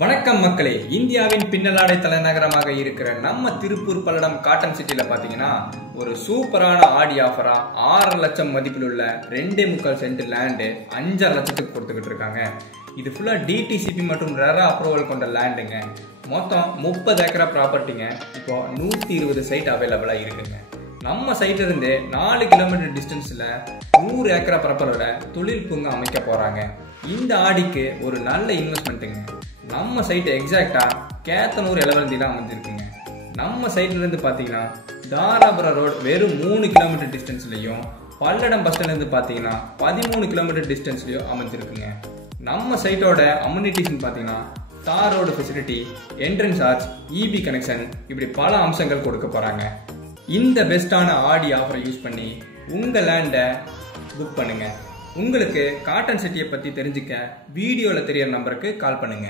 வணக்கம் மக்களே. இந்தியாவின் பின்னலாடை தலைநகரமாக இருக்கிற நம்ம திருப்பூர் பல்லடம் காட்டன் சிட்டில பாத்தீங்கன்னா ஒரு சூப்பரான ஆடி ஆஃபரா 6 லட்சம் மதிப்பில் உள்ள 2.25 சென்ட் லேண்டு 5.5 லட்சத்துக்கு கொடுத்துக்கிட்டு இருக்காங்க. இது ஃபுல்லா டிடிசிபி மற்றும் ரெரா அப்ரூவல் கொண்ட லேண்டுங்க. மொத்தம் 30 ஏக்கரா ப்ராப்பர்ட்டிங்க. இப்போ 120 சைட் அவைலபிளா இருக்குங்க. நம்ம சைட்ல இருந்து 4 கிலோமீட்டர் டிஸ்டன்ஸ்ல 100 ஏக்கரா பரப்பளவுல தொழில் பூங்கா அமைக்க போறாங்க. இந்த ஆடிக்கு ஒரு நல்ல இன்வெஸ்ட்மெண்ட்டுங்க. நம்ம சைட் எக்ஸாக்டா கேத்தனூர் எலவந்தில அமைஞ்சிருக்குங்க. நம்ம சைட்ல இருந்து பாத்தீங்கன்னா தாராபுரம் ரோடு வெறும் 3 கிலோமீட்டர் டிஸ்டன்ஸ்லயும், பல்லடம் பஸ் ஸ்டாண்ட்ல இருந்து பாத்தீங்கன்னா 13 கிலோமீட்டர் டிஸ்டன்ஸ்லயும் அமைஞ்சிருக்குங்க. நம்ம சைட்டோட அம்யூனிட்டிஸ் பாத்தீங்கன்னா தார் road facility, entrance arch, EB connection, இப்படி பல அம்சங்கள் கொடுக்க போறாங்க. இந்த பெஸ்டான ஆடி ஆஃபரை யூஸ் பண்ணி உங்க லேண்டை புக் பண்ணுங்க. உங்களுக்கு காட்டன் சிட்டியை பத்தி தெரிஞ்சுக்க வீடியோல தெரியற நம்பருக்கு கால் பண்ணுங்க.